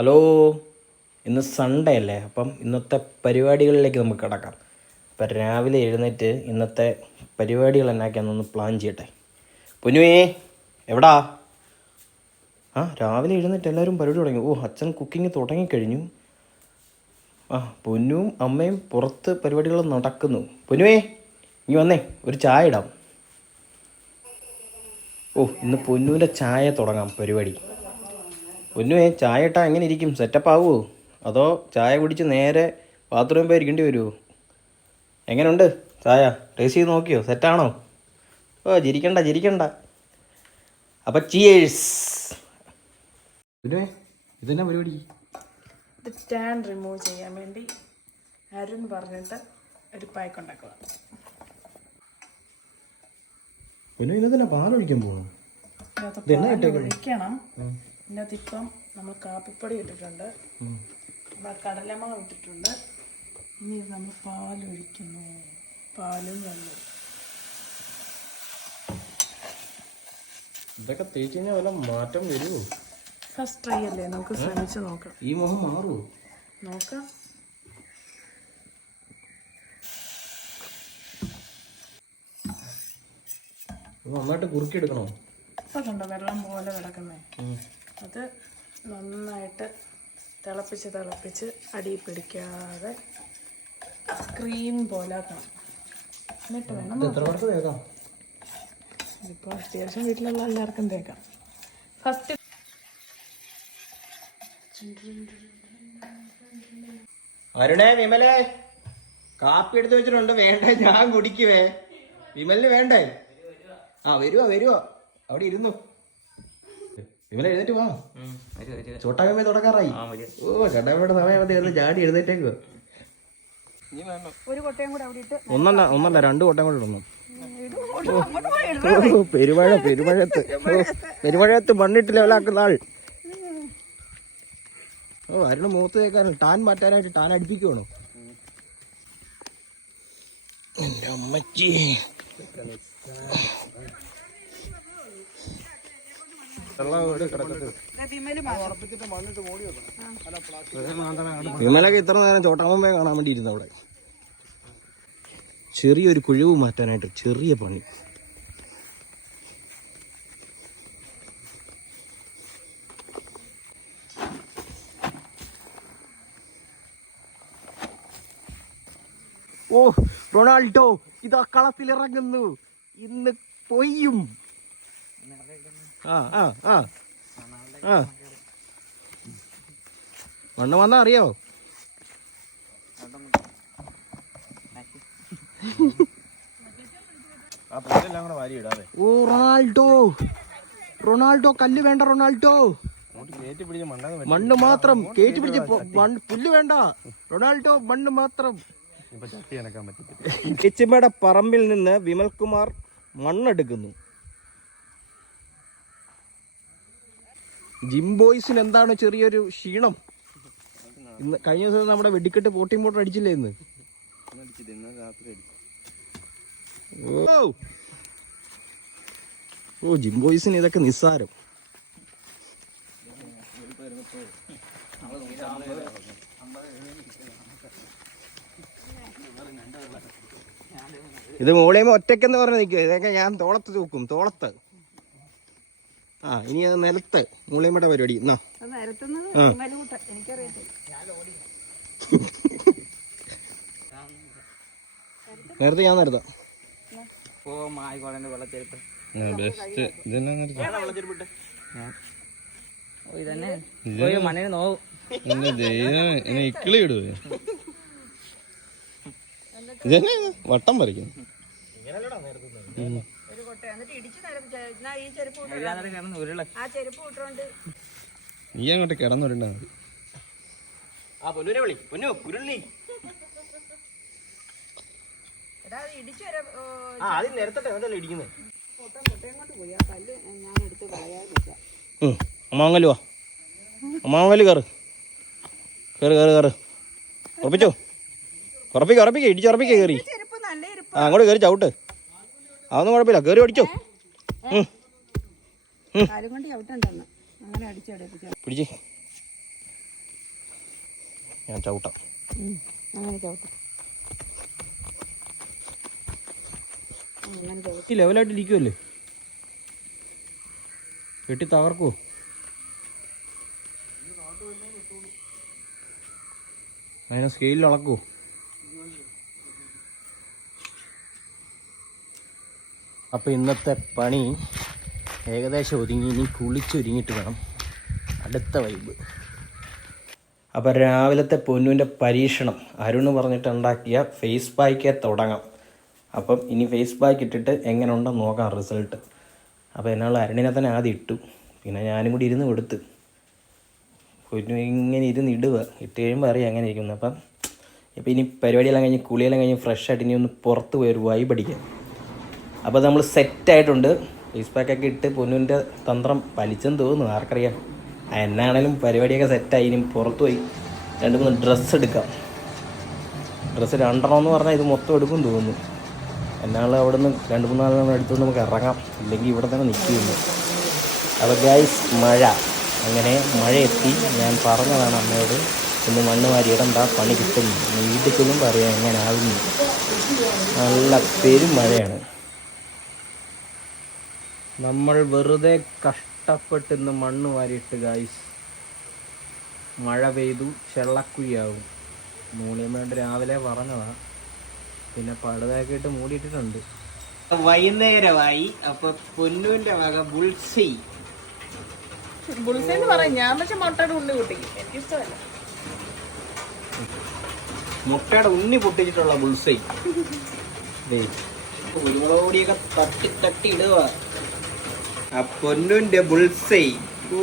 Hello, ഇന്ന് Sunday അല്ലേ? അപ്പം ഇന്നത്തെ പരിപാടികളിലേക്ക് നമുക്ക് കിടക്കാം. അപ്പം രാവിലെ എഴുന്നേറ്റ് ഇന്നത്തെ പരിപാടികൾ എന്നാക്കിയാണെന്നൊന്ന് പ്ലാൻ ചെയ്യട്ടെ. പൊന്നുവേ എവിടാ? രാവിലെ എഴുന്നേറ്റ് എല്ലാവരും പരിപാടി തുടങ്ങി. അച്ഛൻ കുക്കിംഗ് തുടങ്ങിക്കഴിഞ്ഞു. പൊന്നുവും അമ്മയും പുറത്ത് പരിപാടികൾ നടക്കുന്നു. പൊന്നുവേ ഇനി വന്നേ, ഒരു ചായ ഇടാം. ഇന്ന് പൊന്നുവിൻ്റെ ചായ തുടങ്ങാം പരിപാടി. പൊന്നുവേ ചായ ഇട്ടാൽ എങ്ങനെ ഇരിക്കും? സെറ്റപ്പ് ആവുമോ? അതോ ചായ കുടിച്ച് നേരെ ബാത്റൂമിൽ പോയി ഇരിക്കേണ്ടി വരുമോ? എങ്ങനെയുണ്ട് ചായ? ടേസ്റ്റ് ചെയ്ത് നോക്കിയോ? സെറ്റാണോ? ചിരിക്കണ്ട. അപ്പം ചിയേഴ്സ്. പൊന്നുവേ ഇതെന്നാ പരിപാടി? ഇത് ടാൻ റിമൂവ് ചെയ്യാൻ വേണ്ടി അരുൺ പറഞ്ഞിട്ട് ഒരു പായ്ക്ക് ഉണ്ടാക്കുക. പൊന്നു ഇന്നത്തെ പാലൊഴിക്കാൻ പോകും. ഒഴിക്കണം. ഇതിനകത്ത് ഇപ്പം നമ്മൾ കാപ്പിപ്പൊടി ഇട്ടിട്ടുണ്ട്, കടലമാവ് ഇട്ടിട്ടുണ്ട്. ഇനി നമ്മൾ പാലൊഴിക്കുന്നു. പാലും വെള്ളവും ഇതൊക്കെ തേച്ച് കഴിഞ്ഞാൽ വല്ല മാറ്റം വരുമോ? ഫസ്റ്റ് ട്രൈ അല്ലേ, നമുക്ക് ശ്രമിച്ച് നോക്കാം. ഈ മുഖം മാറുമോ? നോക്കാം. നന്നായിട്ട് കുറുക്കിയെടുക്കണോ? ഇപ്പം കണ്ടോ വെള്ളം പോലെ കിടക്കുന്നേ? അത് നന്നായിട്ട് തിളപ്പിച്ച് അടി പിടിക്കാതെ ക്രീം പോലെ ആക്കണം. എന്നിട്ട് വേണം ഇതിപ്പോൾ അത്യാവശ്യം വീട്ടിലുള്ള എല്ലാവർക്കും തേക്കാം. ഫസ്റ്റ് അരുണേ, വിമലേ കാപ്പി എടുത്ത് വെച്ചിട്ടുണ്ട്. വേണ്ടേ? ഞാൻ കുടിക്കുവേ. വിമലിന് വേണ്ടേ? വരുവോ അവിടെ ഇരുന്നു. വിമല എഴുന്നേറ്റ് വാ, ചോട്ടാകമ്മ തുടക്കാറായി. ചേട്ടാമ്മയുടെ സമയം ജാടി എഴുന്നേറ്റേക്ക്. ഒന്നല്ല 2 കൊട്ടയും കൂടെ ഇടണം. പെരുമഴയത്ത് മണ്ണിട്ട് ലെവലാക്കുന്ന ആൾ. അരുണ് മൂത്ത് തേക്കാനും ടാൻ മാറ്റാനായിട്ട് ടാൻ അടുപ്പിക്കുവാണോ? എൻ്റെ അമ്മച്ചി. വിമലൊക്കെ ഇത്ര നേരം ചോട്ടാമ്മയെ കാണാൻ വേണ്ടി ഇരുന്നു അവിടെ. ചെറിയൊരു കുഴിവ് മാറ്റാനായിട്ട് ചെറിയ പണി. റൊണാൾഡോ ഇതാ കളത്തിലിറങ്ങുന്നു. ഇന്ന് പൊയ്യും. മണ്ണ് വന്നാ അറിയോ? റൊണാൾഡോ കല്ല് വേണ്ട. റൊണാൾഡോ മണ്ണ് മാത്രം കേറ്റി പിടിച്ച് പുല്ല് വേണ്ട. റൊണാൾഡോ മണ്ണ് മാത്രം. കിച്ചിമ്മയുടെ പറമ്പിൽ നിന്ന് വിമൽകുമാർ മണ്ണെടുക്കുന്നു. ജിംബോയ്സിന് എന്താണ് ചെറിയൊരു ക്ഷീണം. ഇന്ന് കഴിഞ്ഞ ദിവസം നമ്മുടെ വെടിക്കെട്ട് പോട്ടിംഗ് മോട്ടർ അടിച്ചില്ലേ ഇന്ന്? ജിംബോയ്സിന് ഇതൊക്കെ നിസ്സാരം. ഇത് മോളേമ ഒറ്റക്കെന്ന് പറഞ്ഞ് നിൽക്കുക. ഇതൊക്കെ ഞാൻ തോളത്ത് തൂക്കും. തോളത്ത്. ഇനി അത് നിലത്ത്. മൂളിയമ്മയുടെ പരിപാടി. നേരത്തെ ഞാൻ നടത്താം. വട്ടം പറിക്കുന്നു. നീ അങ്ങോട്ട് കിടന്നുരുണ്ടാ മതി. അമ്മാവങ്കല് വാ. അമ്മാവങ്കല് കയറ്. ഉറപ്പിച്ചോ? ഉറപ്പിക്ക ഇടിച്ചുറപ്പിക്ക. കയറി അങ്ങോട്ട് കയറി ചവിട്ട്. അതൊന്നും കുഴപ്പമില്ല. കയറി ഓടിച്ചോ. പിടിച്ച് ഞാൻ ചവിട്ടാം. അങ്ങനെ ചവിട്ടും. ഈ ലെവലായിട്ട് ഇരിക്കുമല്ലേ, വെട്ടി തകർക്കുമോ? അതിനെ സ്കെയിലിൽ അളക്കുമോ? അപ്പോൾ ഇന്നത്തെ പണി ഏകദേശം ഒതുങ്ങി. ഇനി കുളിച്ചൊരുങ്ങിയിട്ട് വേണം അടുത്ത വൈബ്. അപ്പോൾ രാവിലത്തെ പൊന്നുവിൻ്റെ പരീക്ഷണം അരുണ് പറഞ്ഞിട്ട് ഉണ്ടാക്കിയ ഫേസ് പാക്കേ തുടങ്ങാം. അപ്പം ഇനി ഫേസ് പാക്ക് ഇട്ടിട്ട് എങ്ങനെ ഉണ്ടെന്ന് നോക്കാം റിസൾട്ട്. അപ്പോൾ എന്നുള്ള അരുണിനെ തന്നെ ആദ്യം ഇട്ടു, പിന്നെ ഞാനും കൂടി ഇരുന്ന് കൊടുത്ത്. പൊന്നു ഇങ്ങനെ ഇരുന്ന് ഇടുക, ഇട്ട് കഴിയുമ്പോൾ അറിയാം എങ്ങനെ ഇരിക്കുന്നു. അപ്പം ഇപ്പം ഇനി പരിപാടിയെല്ലാം കഴിഞ്ഞ് കുളിയെല്ലാം കഴിഞ്ഞ് ഫ്രഷ് ആയിട്ട് ഇനി ഒന്ന് പുറത്ത് പോയി ഒരു വൈബ് അടിക്കാം. അപ്പോൾ നമ്മൾ സെറ്റായിട്ടുണ്ട്. ഫേസ് പാക്കൊക്കെ ഇട്ട് പൊന്നുവിൻ്റെ തന്ത്രം വലിച്ചെന്ന് തോന്നുന്നു, ആർക്കറിയാം. എന്നാണേലും പരിപാടിയൊക്കെ സെറ്റായി. ഇനി പുറത്ത് പോയി 2-3 ഡ്രസ്സ് എടുക്കാം. ഡ്രസ്സ് 2 എന്ന് പറഞ്ഞാൽ ഇത് മൊത്തം എടുക്കും തോന്നുന്നു. എന്നാലും അവിടെ നിന്ന് 2-3 എടുത്തുകൊണ്ട് നമുക്ക് ഇറങ്ങാം, ഇല്ലെങ്കിൽ ഇവിടെ തന്നെ നിൽക്കുന്നു. അപ്പോൾ ഗൈസ്, മഴ അങ്ങനെ മഴ എത്തി. ഞാൻ പറഞ്ഞതാണ് അമ്മയോട്, ഇന്ന് മണ്ണ് വാരി ഇടണ്ട, പണി കിട്ടും. വീട്ടിൽ ചെല്ലുമ്പോൾ അറിയാം എങ്ങനെയാകുന്നു. നല്ല പെരും മഴയാണ്. നമ്മൾ വെറുതെ കഷ്ടപ്പെട്ട് ഇന്ന് മണ്ണ് വാരിയിട്ട് ഗൈസ്, മഴ പെയ്തു ചെള്ളക്കുഴിയാവും. മൂളിയമ്മേണ്ട് രാവിലെ പറഞ്ഞതാണ്, പിന്നെ പടുതാക്കിയിട്ട് മൂടിയിട്ടിട്ടുണ്ട്. വൈകുന്നേരമായി. അപ്പൊ പൊന്നുവിന്റെ വക ബുൾസൈ ബുൾസൈന്ന് പറയും ഞാൻ, പക്ഷെ മുട്ടയുടെ ഉണ്ണി പൊട്ടിക്കും, എനിക്കിഷ്ടമല്ല. മുട്ടയുടെ ഉണ്ണി പൊട്ടിച്ചിട്ടുള്ള ബുൾസൈ. കുരുമുളക് പൊടിയൊക്കെ തട്ടി തട്ടി ഇടുക. ആ പൊന്നുവിന്റെ ബുൾസൈ. ഓ